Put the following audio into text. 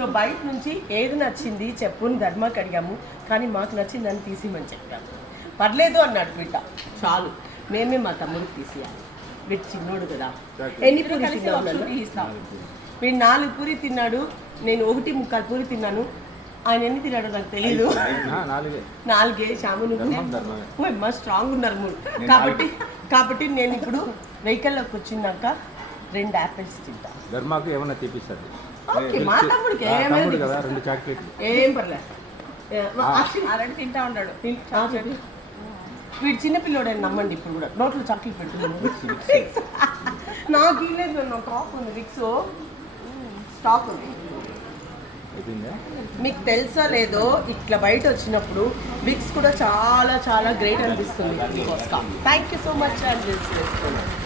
So బయట నుంచి ఏది నచ్చింది చెప్పు అని ధర్మకి అడిగాము. కానీ మాకు నచ్చిందని తీసిమని చెప్పాము. పర్లేదు అన్నాడు బిడ్డ. చాలు. మేమే మా తమ్ముడికి తీసేయాలి. వీడు చిన్నోడు కదా. ఎన్ని పూరి తిన్నావు నన్ను? వీడు నాలుగు పూరి తిన్నాడు. నేను ఒకటి ముక్కాలు పూరి తిన్నాను. ఆయన ఎన్ని తిన్నాడో నాకు తెలియదు ఆ, నాలుగే. నాలుగే. శాము ధర్మం నువ్వు అమ్మా స్ట్రాంగ్ ఉన్నారు మూడు. కాబట్టి కాబట్టి నేను ఇప్పుడు వెహికల్లోకి వచ్చినాక రెండు యాపిల్స్ తింటా. ధర్మాకు ఏమన్నా తీపిస్తుంది తమ్ముడు కదా. రెండు చాక్లెట్లు. ఏం పర్లేదు తింటా ఉన్నాడు. చెప్పు. వీడు చిన్నపిల్లోడని నమ్మండి ఇప్పుడు కూడా. నోట్లో చాక్లెట్ పెట్టుకున్నాను నాకు ఇల్లేదు నా కాఫ్ ఉంది విక్స్ స్టాక్ ఉంది. మీకు తెలుసో లేదో ఇట్లా బయట వచ్చినప్పుడు విక్స్ కూడా చాలా చాలా గ్రేట్ అనిపిస్తుంది. Thank you so much and